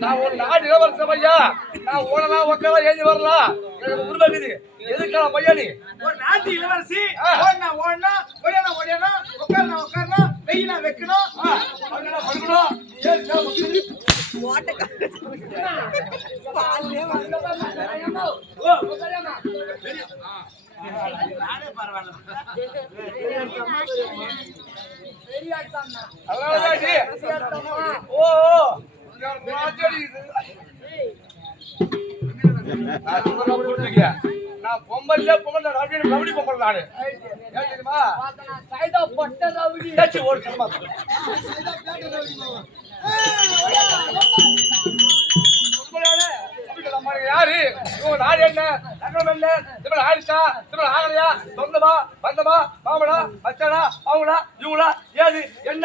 நான் ஒரு நாடு இளவரச பையா. நான் ஓடலாம் உட்காரலாம் ஏஞ்சி வரலாம். எனக்கு உருவாக்குது. எதுக்கான பையா நீ? ஒரு நாட்டு இளவரசி ஓடனா ஓடனா ஓடனா ஓடனா உட்காரனா உட்காரனா வெயினா வைக்கணும் படுக்கணும் படுக்கணும். ஏன் ஓட்டக்க பால்லே வந்து ஓ உட்காரமா. நானே பரவாயில்லை. பெரியாட்டானா அவ்வளவுதான் நீ. ஓ நான் பொம்பல்ல பொம்பல் ரவுடி பொம்பல் நானு ஏன் தெரியுமா? சைதா பட்ட ரவுடி டச்சு ஓடு சும்மா. யாரு இவங்க நாடு என்ன நகரம் என்ன திமிழ் ஆயிடுச்சா திமிழ் ஆகலையா சொந்தமா பந்தமா மாமனா மச்சானா அவங்களா இவங்களா ஏது என்ன